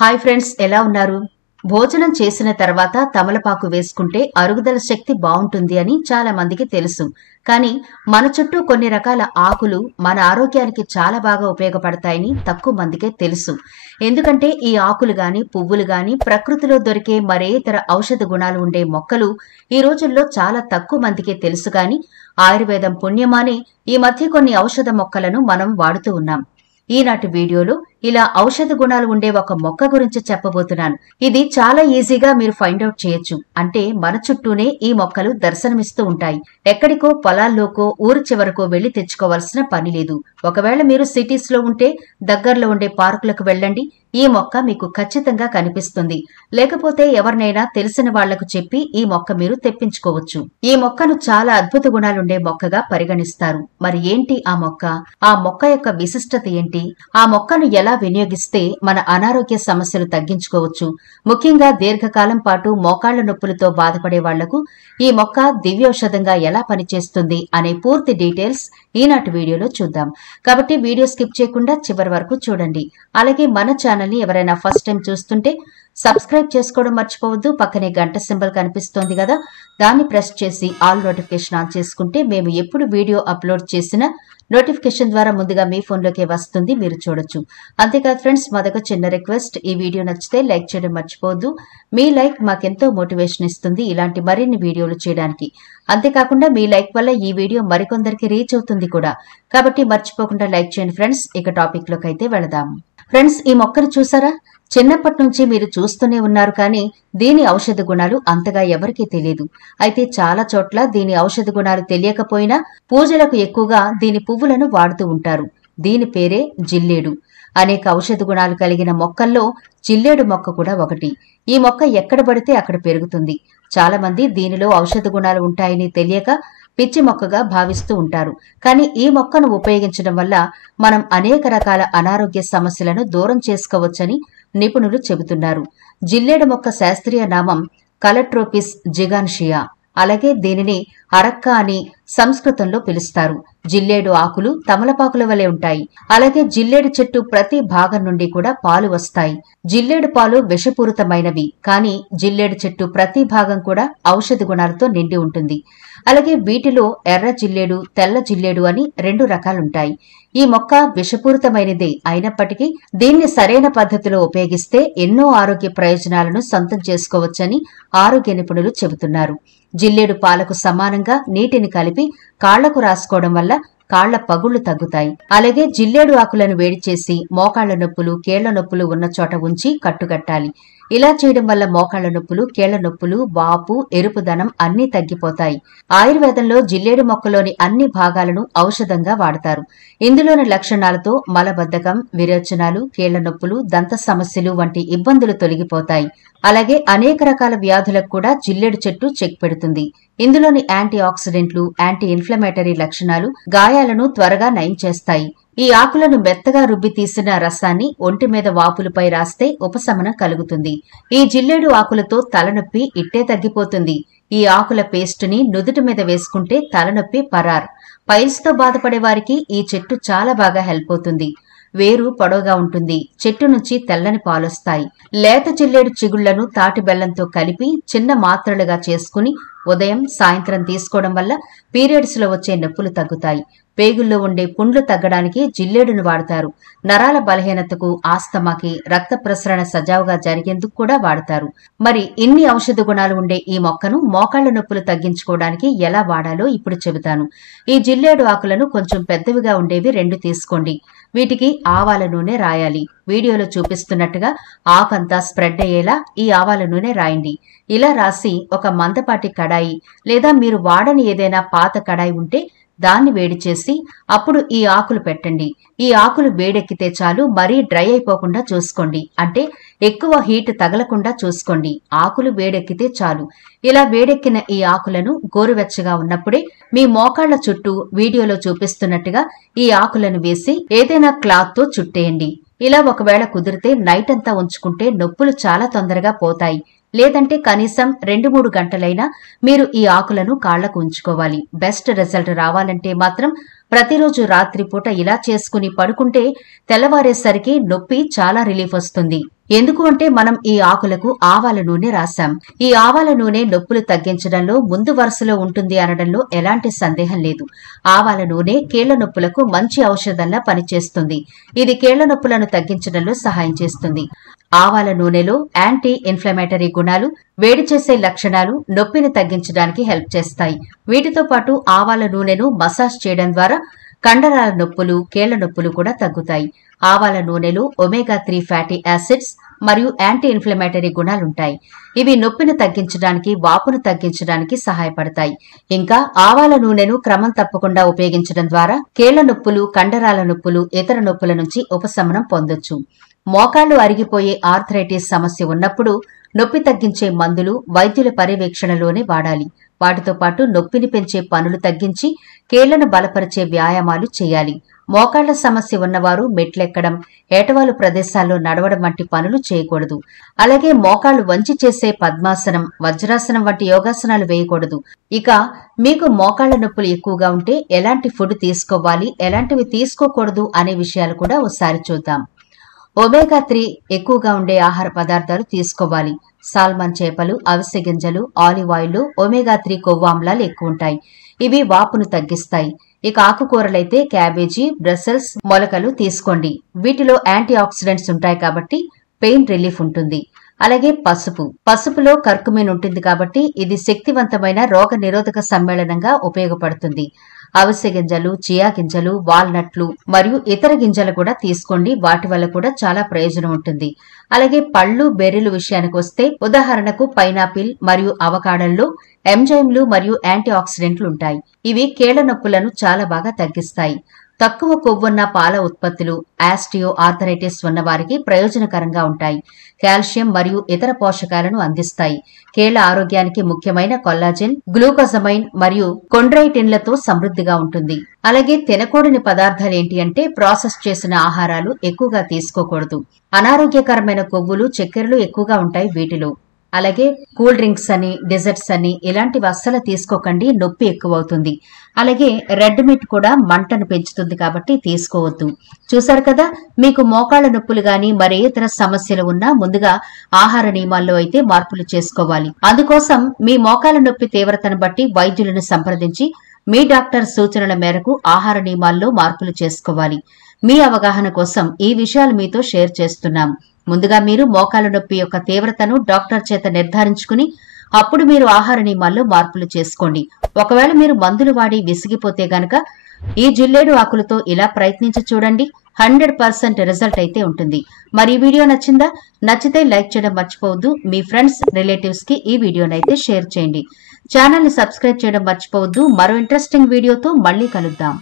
Hi friends, ఎలా ఉన్నారు? భోజనం చేసిన తర్వాత తమలపాకు వేసుకుంటే అరుగుదల శక్తి బాగుంటుంది అని చాలా మందికి తెలుసు. కానీ మన చుట్టూ కొన్ని రకాల ఆకులు మన ఆరోగ్యానికి చాలా బాగా ఉపయోగపడతాయని తక్కువ మందికే తెలుసు. ఎందుకంటే ఈ ఆకులు గాని పువ్వులు గాని ప్రకృతిలో దొరికే మరే ఇతర ఔషధ గుణాలు ఉండే మొక్కలు ఈ రోజుల్లో చాలా తక్కువ మందికే తెలుసు. కానీ ఆయుర్వేదం పుణ్యమానే ఈ మధ్య కొన్ని ఔషధ మొక్కలను మనం వాడుతూ ఉన్నాం. ఈనాటి వీడియోలో ఇలా ఔషధ గుణాలు ఉండే ఒక మొక్క గురించి చెప్పబోతున్నాను. ఇది చాలా ఈజీగా మీరు ఫైండ్ అవుట్ చేయొచ్చు. అంటే మన చుట్టూనే ఈ మొక్కలు దర్శనమిస్తూ ఉంటాయి. ఎక్కడికో పొలాల్లోకో ఊరు చివరకో వెళ్లి తెచ్చుకోవాల్సిన పని లేదు. ఒకవేళ మీరు సిటీస్ లో ఉంటే దగ్గరలో ఉండే పార్కులకు వెళ్ళండి, ఈ మొక్క మీకు ఖచ్చితంగా కనిపిస్తుంది. లేకపోతే ఎవరినైనా తెలిసిన వాళ్లకు చెప్పి ఈ మొక్క మీరు తెప్పించుకోవచ్చు. ఈ మొక్కను చాలా అద్భుత గుణాలుండే మొక్కగా పరిగణిస్తారు. మరి ఏంటి ఆ మొక్క? ఆ మొక్క యొక్క విశిష్టత ఏంటి? ఆ మొక్కను ఎలా వినియోగిస్తే మన అనారోగ్య సమస్యలు తగ్గించుకోవచ్చు? ముఖ్యంగా దీర్ఘకాలం పాటు మోకాళ్ల నొప్పులతో బాధపడే వాళ్లకు ఈ మొక్క దివ్యౌషధంగా ఎలా పనిచేస్తుంది అనే పూర్తి డీటెయిల్స్ ఈనాటి వీడియోలో చూద్దాం. కాబట్టి వీడియో స్కిప్ చేయకుండా చివరి వరకు చూడండి. అలాగే మన ఛానల్ ని ఎవరైనా ఫస్ట్ టైం చూస్తుంటే సబ్స్క్రైబ్ చేసుకోవడం మర్చిపోవద్దు. పక్కనే గంట సింబల్ కనిపిస్తోంది కదా, దాన్ని ప్రెస్ చేసి ఆల్ నోటిఫికేషన్ ఆన్ చేసుకుంటే మేము ఎప్పుడు వీడియో అప్లోడ్ చేసినా నోటిఫికేషన్ ద్వారా ముందుగా మీ ఫోన్లోకి వస్తుంది, మీరు చూడొచ్చు. అంతేకాదు ఫ్రెండ్స్, మాదొక చిన్న రిక్వెస్ట్, ఈ వీడియో నచ్చితే లైక్ చేయడం మర్చిపోవద్దు. మీ లైక్ మాకెంతో మోటివేషన్ ఇస్తుంది ఇలాంటి మరిన్ని వీడియోలు చేయడానికి. అంతేకాకుండా మీ లైక్ వల్ల ఈ వీడియో మరికొందరికి రీచ్ అవుతుంది కూడా. కాబట్టి మర్చిపోకుండా లైక్ చేయండి ఫ్రెండ్స్. ఇక టాపిక్ లోకి అయితే వెళదాం. ఫ్రెండ్స్, ఈ మొక్కను చూసారా? చిన్నప్పటి నుంచి మీరు చూస్తూనే ఉన్నారు. కానీ దీని ఔషధ గుణాలు అంతగా ఎవరికీ తెలియదు. అయితే చాలా చోట్ల దీని ఔషధ గుణాలు తెలియకపోయినా పూజలకు ఎక్కువగా దీని పువ్వులను వాడుతూ ఉంటారు. దీని పేరే జిల్లేడు. అనేక ఔషధ గుణాలు కలిగిన మొక్కల్లో జిల్లేడు మొక్క కూడా ఒకటి. ఈ మొక్క ఎక్కడ పడితే అక్కడ పెరుగుతుంది. చాలా మంది దీనిలో ఔషధ గుణాలు ఉంటాయని తెలియక పిచ్చి మొక్కగా భావిస్తూ ఉంటారు. కానీ ఈ మొక్కను ఉపయోగించడం వల్ల మనం అనేక రకాల అనారోగ్య సమస్యలను దూరం చేసుకోవచ్చని నిపుణులు చెబుతున్నారు. జిల్లేడు మొక్క శాస్త్రీయ నామం కలట్రోపిస్ జిగాన్షియా. అలాగే దీనిని అరక్క అని సంస్కృతంలో పిలుస్తారు. జిల్లేడు ఆకులు తమలపాకుల వలె ఉంటాయి. అలాగే జిల్లేడు చెట్టు ప్రతి భాగం నుండి కూడా పాలు వస్తాయి. జిల్లేడు పాలు విషపూరితమైనవి, కానీ జిల్లేడు చెట్టు ప్రతి భాగం కూడా ఔషధ గుణాలతో నిండి ఉంటుంది. అలాగే వీటిలో ఎర్ర జిల్లేడు, తెల్ల జిల్లేడు అని రెండు రకాలుంటాయి. ఈ మొక్క విషపూరితమైనదే అయినప్పటికీ దీన్ని సరైన పద్ధతిలో ఉపయోగిస్తే ఎన్నో ఆరోగ్య ప్రయోజనాలను సొంతం చేసుకోవచ్చని ఆరోగ్య నిపుణులు చెబుతున్నారు. జిల్లేడు పాలకు సమానంగా నీటిని కలిపి కాళ్లకు రాసుకోవడం వల్ల కాళ్ల పగుళ్లు తగ్గుతాయి. అలాగే జిల్లేడు ఆకులను వేడి చేసి మోకాళ్ల నొప్పులు, కీళ్ల నొప్పులు ఉన్న చోట ఉంచి కట్టుకట్టాలి. ఇలా చేయడం వల్ల మోకాళ్ల నొప్పులు, కీళ్ల నొప్పులు, వాపు, ఎరుపుదనం అన్నీ తగ్గిపోతాయి. ఆయుర్వేదంలో జిల్లేడు మొక్కలోని అన్ని భాగాలను ఔషధంగా వాడతారు. ఇందులోని లక్షణాలతో మలబద్ధకం, విరేచనాలు, కీళ్ల నొప్పులు, దంత సమస్యలు వంటి ఇబ్బందులు తొలగిపోతాయి. అలాగే అనేక రకాల వ్యాధులకు కూడా జిల్లేడు చెట్టు చెక్ పెడుతుంది. ఇందులోని యాంటీ ఆక్సిడెంట్లు, యాంటీ ఇన్ఫ్లమేటరీ లక్షణాలు గాయాలను త్వరగా నయం చేస్తాయి. ఈ ఆకులను మెత్తగా రుబ్బి తీసిన రసాన్ని ఒంటి మీద వాపులపై రాస్తే ఉపశమనం కలుగుతుంది. ఈ జిల్లేడు ఆకులతో తలనొప్పి ఇట్టే తగ్గిపోతుంది. ఈ ఆకుల పేస్టుని నుదుటి మీద వేసుకుంటే తలనొప్పి పరార్. పైల్స్ తో బాధపడే వారికి ఈ చెట్టు చాలా బాగా హెల్ప్ అవుతుంది. వేరు పొడవుగా ఉంటుంది. చెట్టు నుంచి తెల్లని పాలొస్తాయి. లేత జిల్లేడు చిగుళ్లను తాటి బెల్లంతో కలిపి చిన్న మాత్రలుగా చేసుకుని ఉదయం, సాయంత్రం తీసుకోవడం వల్ల పీరియడ్స్ లో వచ్చే నొప్పులు తగ్గుతాయి. పేగుల్లో ఉండే పుండ్లు తగ్గడానికి జిల్లేడును వాడతారు. నరాల బలహీనతకు, ఆస్తమాకి, రక్త ప్రసరణ సజావుగా జరిగేందుకు కూడా వాడతారు. మరి ఇన్ని ఔషధ గుణాలు ఉండే ఈ మొక్కను మోకాళ్ల నొప్పులు తగ్గించుకోవడానికి ఎలా వాడాలో ఇప్పుడు చెబుతాను. ఈ జిల్లేడు ఆకులను కొంచెం పెద్దవిగా ఉండేవి 2 తీసుకోండి. వీటికి ఆవాల నూనె రాయాలి. వీడియోలో చూపిస్తున్నట్టుగా ఆకంతా స్ప్రెడ్ అయ్యేలా ఈ ఆవాల నూనె రాయండి. ఇలా రాసి ఒక మందపాటి కడాయి లేదా మీరు వాడని ఏదైనా పాత కడాయి ఉంటే దాన్ని వేడి చేసి అప్పుడు ఈ ఆకులు పెట్టండి. ఈ ఆకులు వేడెక్కితే చాలు, మరీ డ్రై అయిపోకుండా చూసుకోండి. అంటే ఎక్కువ హీట్ తగలకుండా చూసుకోండి. ఆకులు వేడెక్కితే చాలు. ఇలా వేడెక్కిన ఈ ఆకులను గోరువెచ్చగా ఉన్నప్పుడే మీ మోకాళ్ల చుట్టూ వీడియోలో చూపిస్తున్నట్టుగా ఈ ఆకులను వేసి ఏదైనా క్లాత్ తో చుట్టేయండి. ఇలా ఒకవేళ కుదిరితే నైట్ అంతా ఉంచుకుంటే నొప్పులు చాలా తొందరగా పోతాయి. లేదంటే కనీసం 2-3 గంటలైనా మీరు ఈ ఆకులను కాళ్లకు ఉంచుకోవాలి. బెస్ట్ రిజల్ట్ రావాలంటే మాత్రం ప్రతిరోజు రాత్రిపూట ఇలా చేసుకుని పడుకుంటే తెల్లవారేసరికి నొప్పి చాలా రిలీఫ్ వస్తుంది. ఎందుకు అంటే మనం ఈ ఆకులకు ఆవాల నూనె రాశాం. ఈ ఆవాల నూనె నొప్పులు తగ్గించడంలో ముందు వరుసలో ఉంటుంది అనడంలో ఎలాంటి సందేహం లేదు. ఆవాల నూనె కీళ్ల నొప్పులకు మంచి ఔషధంలా పనిచేస్తుంది. ఇది కీళ్ల నొప్పులను తగ్గించడంలో సహాయం చేస్తుంది. ఆవాల నూనెలో యాంటీ ఇన్ఫ్లమేటరీ గుణాలు, వేడి చేసే లక్షణాలు నొప్పిని తగ్గించడానికి హెల్ప్ చేస్తాయి. వీటితో పాటు ఆవాల నూనెను మసాజ్ చేయడం ద్వారా కండరాల నొప్పులు, కీళ్ల నొప్పులు కూడా తగ్గుతాయి. ఆవాల నూనెలో ఒమేగా-3 ఫ్యాటీ యాసిడ్స్ మరియు యాంటీ ఇన్ఫ్లమేటరీ గుణాలుంటాయి. ఇవి నొప్పిని తగ్గించడానికి, వాపును తగ్గించడానికి సహాయపడతాయి. ఇంకా ఆవాల నూనెను క్రమం తప్పకుండా ఉపయోగించడం ద్వారా కీళ్ల నొప్పులు, కండరాల నొప్పులు, ఇతర నొప్పుల నుంచి ఉపశమనం పొందొచ్చు. మోకాళ్లు అరిగిపోయే ఆర్థరైటిస్ సమస్య ఉన్నప్పుడు నొప్పి తగ్గించే మందులు వైద్యుల పర్యవేక్షణలోనే వాడాలి. వాటితో పాటు నొప్పిని పెంచే పనులు తగ్గించి కీళ్లను బలపరిచే వ్యాయామాలు చేయాలి. మోకాళ్ల సమస్య ఉన్నవారు మెట్లెక్కడం, ఏటవాలు ప్రదేశాల్లో నడవడం వంటి పనులు చేయకూడదు. అలాగే మోకాళ్లు వంచి చేసే పద్మాసనం, వజ్రాసనం వంటి యోగాసనాలు వేయకూడదు. ఇక మీకు మోకాళ్ల నొప్పులు ఎక్కువగా ఉంటే ఎలాంటి ఫుడ్ తీసుకోవాలి, ఎలాంటివి తీసుకోకూడదు అనే విషయాలు కూడా ఒకసారి చూద్దాం. ఒమేగా-3 ఎక్కువగా ఉండే ఆహార పదార్థాలు తీసుకోవాలి. సాల్మన్ చేపలు, అవిసె గింజలు, ఆలివ్ ఆయిల్లో ఒమేగా-3 కొవ్వు ఆమ్లాలు ఎక్కువ ఉంటాయి. ఇవి వాపును తగ్గిస్తాయి. ఇక ఆకుకూరలైతే క్యాబేజీ, బ్రసెల్స్, మొలకలు తీసుకోండి. వీటిలో యాంటీ ఆక్సిడెంట్స్ ఉంటాయి కాబట్టి పెయిన్ రిలీఫ్ ఉంటుంది. అలాగే పసుపులో కర్కుమిన్ ఉంటుంది కాబట్టి ఇది శక్తివంతమైన రోగ నిరోధక సమ్మేళనంగా ఉపయోగపడుతుంది. అవిసె గింజలు, చియా గింజలు, వాల్నట్లు మరియు ఇతర గింజలు కూడా తీసుకోండి. వాటి వల్ల కూడా చాలా ప్రయోజనం ఉంటుంది. అలాగే పళ్ళు, బెర్రీలు విషయానికి వస్తే ఉదాహరణకు పైనాపిల్ మరియు అవకాడల్లో ఎంజైమ్లు మరియు యాంటీ ఆక్సిడెంట్లు ఉంటాయి. ఇవి కీళ్ల నొప్పులను చాలా బాగా తగ్గిస్తాయి. తక్కువ కొవ్వున్న పాల ఉత్పత్తులు ఆస్టియో ఆర్థరైటిస్ ఉన్న వారికి ప్రయోజనకరంగా ఉంటాయి. కాల్షియం మరియు ఇతర పోషకాలను అందిస్తాయి. కీళ్ల ఆరోగ్యానికి ముఖ్యమైన కొల్లాజెన్, గ్లూకోజమైన్ మరియు కొండ్రైటిన్లతో సమృద్ధిగా ఉంటుంది. అలాగే తినకూడని పదార్థాలు ఏంటి అంటే ప్రాసెస్ చేసిన ఆహారాలు ఎక్కువగా తీసుకోకూడదు. అనారోగ్యకరమైన కొవ్వులు, చక్కెరలు ఎక్కువగా ఉంటాయి వీటిలో. అలాగే కూల్ డ్రింక్స్ అని, డెజర్ట్స్ అని ఇలాంటివి అస్సలు తీసుకోకండి, నొప్పి ఎక్కువవుతుంది. అలాగే రెడ్ మీట్ కూడా మంటను పెంచుతుంది కాబట్టి తీసుకోవద్దు. చూశారు కదా, మీకు మోకాళ్ల నొప్పులు గాని మరే ఇతర సమస్యలు ఉన్నా ముందుగా ఆహార నియమాల్లో అయితే మార్పులు చేసుకోవాలి. అందుకోసం మీ మోకాళ్ల నొప్పి తీవ్రతను బట్టి వైద్యులను సంప్రదించి మీ డాక్టర్ సూచనల మేరకు ఆహార నియమాల్లో మార్పులు చేసుకోవాలి. మీ అవగాహన కోసం ఈ విషయాలు మీతో షేర్ చేస్తున్నాం. ముందుగా మీరు మోకాళ్ల నొప్పి యొక్క తీవ్రతను డాక్టర్ చేత నిర్ధారించుకుని అప్పుడు మీరు ఆహార నియమాల్లో మార్పులు చేసుకోండి. ఒకవేళ మీరు మందులు వాడి విసిగిపోతే గనక ఈ జిల్లేడు ఆకులతో ఇలా ప్రయత్నించి చూడండి. 100% రిజల్ట్ అయితే ఉంటుంది. మరి ఈ వీడియో నచ్చిందా? నచ్చితే లైక్ చేయడం మర్చిపోవద్దు. మీ ఫ్రెండ్స్, రిలేటివ్స్ కి ఈ వీడియోనైతే షేర్ చేయండి. ఛానల్ ని సబ్స్క్రైబ్ చేయడం మర్చిపోవద్దు. మరో ఇంట్రెస్టింగ్ వీడియోతో మళ్ళీ కలుద్దాం.